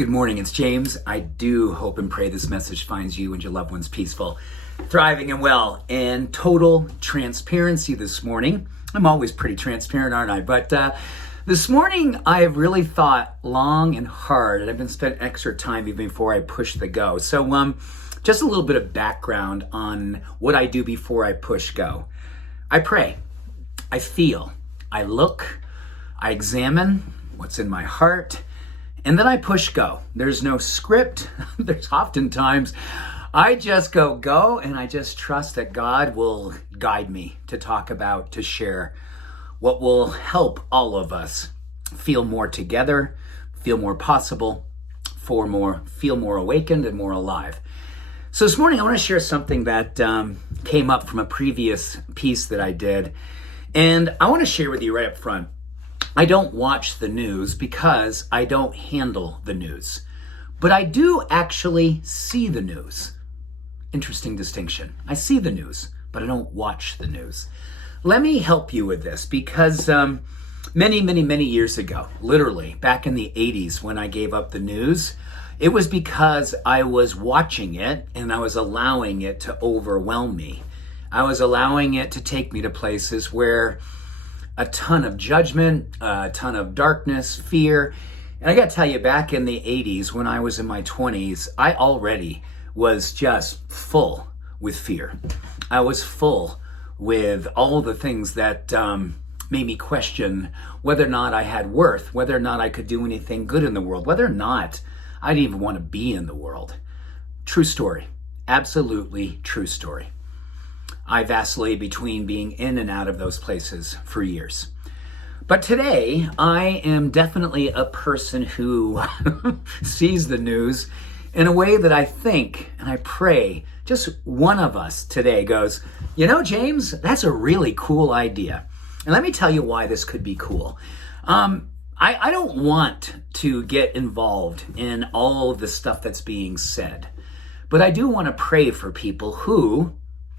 Good morning, it's James. I do hope and pray this message finds you and your loved ones peaceful, thriving, and well. And total transparency this morning. I'm always pretty transparent, aren't I? But this morning I have really thought long and hard, and I've been spending extra time even before I push the go. So just a little bit of background on what I do before I push go. I pray, I feel, I look, I examine what's in my heart, and then I push go. There's no script. There's oftentimes I just go, and I just trust that God will guide me to talk about, to share what will help all of us feel more together, feel more possible, feel more awakened and more alive. So this morning I want to share something that came up from a previous piece that I did, and I want to share with you right up front. I don't watch the news because I don't handle the news, but I do actually see the news. Interesting distinction. I see the news, but I don't watch the news. Let me help you with this because many years ago, literally back in the 80s when I gave up the news, it was because I was watching it and I was allowing it to overwhelm me. I was allowing it to take me to places where a ton of judgment, a ton of darkness, fear. And I got to tell you, back in the 80s, when I was in my 20s, I already was just full with fear. I was full with all the things that made me question whether or not I had worth, whether or not I could do anything good in the world, whether or not I'd even want to be in the world. True story. Absolutely true story. I vacillated between being in and out of those places for years. But today, I am definitely a person who sees the news in a way that I think and I pray just one of us today goes, you know, James, that's a really cool idea. And let me tell you why this could be cool. I don't want to get involved in all of the stuff that's being said, but I do want to pray for people who,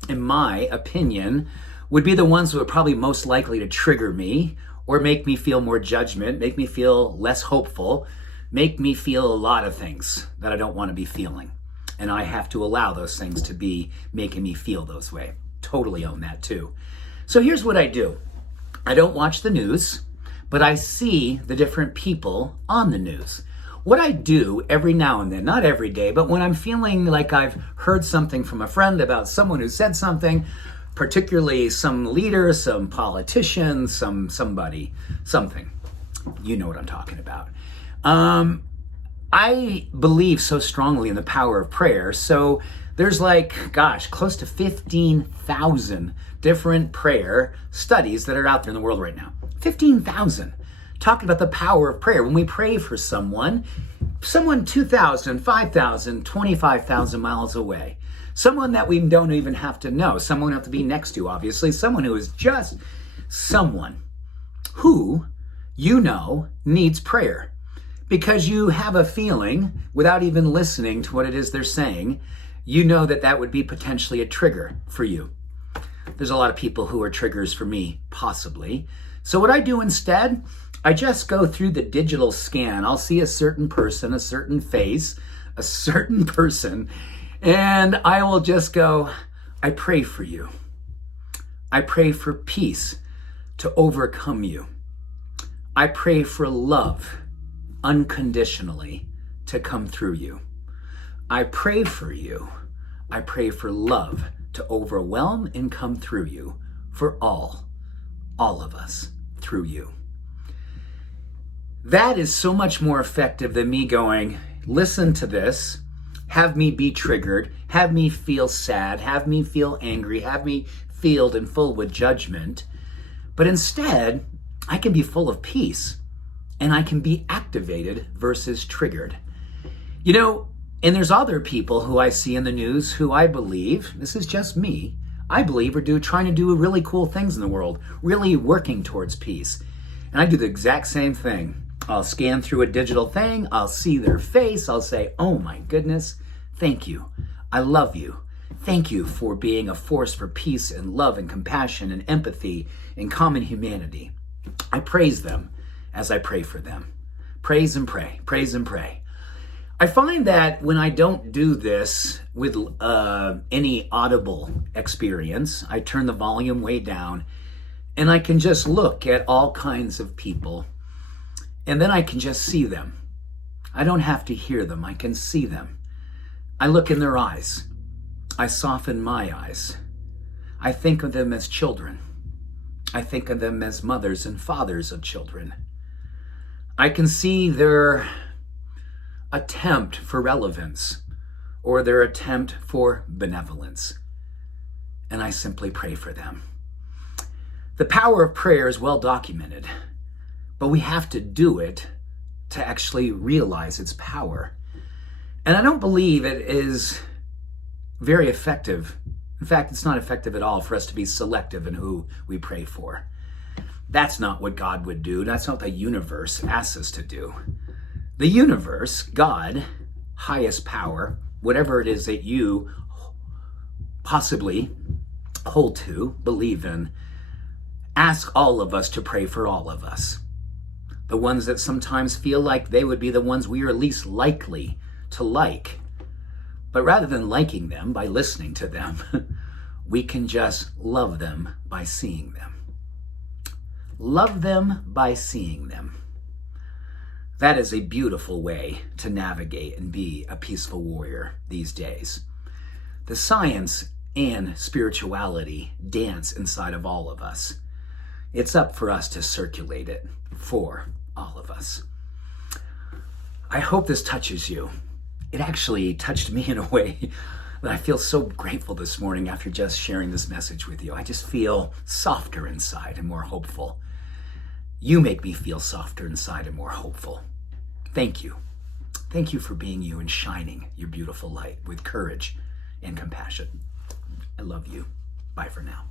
in my opinion, would be the ones who are probably most likely to trigger me or make me feel more judgment, make me feel less hopeful, make me feel a lot of things that I don't want to be feeling. And I have to allow those things to be making me feel those way. Totally own that too. So here's what I do. I don't watch the news, but I see the different people on the news. What I do every now and then, not every day, but when I'm feeling like I've heard something from a friend about someone who said something, particularly some leader, some politician, somebody, something. You know what I'm talking about. I believe so strongly in the power of prayer. So there's close to 15,000 different prayer studies that are out there in the world right now. 15,000. Talking about the power of prayer. When we pray for someone 2,000, 5,000, 25,000 miles away, someone that we don't even have to know, someone we have to be next to, obviously, someone who is just someone who you know needs prayer because you have a feeling without even listening to what it is they're saying, you know that would be potentially a trigger for you. There's a lot of people who are triggers for me, possibly. So what I do instead, I just go through the digital scan. I'll see a certain person, a certain face, a certain person, and I will just go, I pray for you. I pray for peace to overcome you. I pray for love unconditionally to come through you. I pray for you. I pray for love to overwhelm and come through you for all of us through you. That is so much more effective than me going, listen to this, have me be triggered, have me feel sad, have me feel angry, have me filled and full with judgment. But instead, I can be full of peace and I can be activated versus triggered. You know, and there's other people who I see in the news who I believe, this is just me, I believe are trying to do really cool things in the world, really working towards peace. And I do the exact same thing. I'll scan through a digital thing, I'll see their face, I'll say, oh my goodness, thank you. I love you. Thank you for being a force for peace and love and compassion and empathy and common humanity. I praise them as I pray for them. Praise and pray, praise and pray. I find that when I don't do this with any audible experience, I turn the volume way down and I can just look at all kinds of people and then I can just see them. I don't have to hear them, I can see them. I look in their eyes. I soften my eyes. I think of them as children. I think of them as mothers and fathers of children. I can see their attempt for relevance or their attempt for benevolence. And I simply pray for them. The power of prayer is well documented, but we have to do it to actually realize its power. And I don't believe it is very effective. In fact, it's not effective at all for us to be selective in who we pray for. That's not what God would do. That's not what the universe asks us to do. The universe, God, highest power, whatever it is that you possibly hold to, believe in, ask all of us to pray for all of us. The ones that sometimes feel like they would be the ones we are least likely to like. But rather than liking them by listening to them, we can just love them by seeing them. Love them by seeing them. That is a beautiful way to navigate and be a peaceful warrior these days. The science and spirituality dance inside of all of us. It's up for us to circulate it for all of us. I hope this touches you. It actually touched me in a way that I feel so grateful this morning after just sharing this message with you. I just feel softer inside and more hopeful. You make me feel softer inside and more hopeful. Thank you. Thank you for being you and shining your beautiful light with courage and compassion. I love you. Bye for now.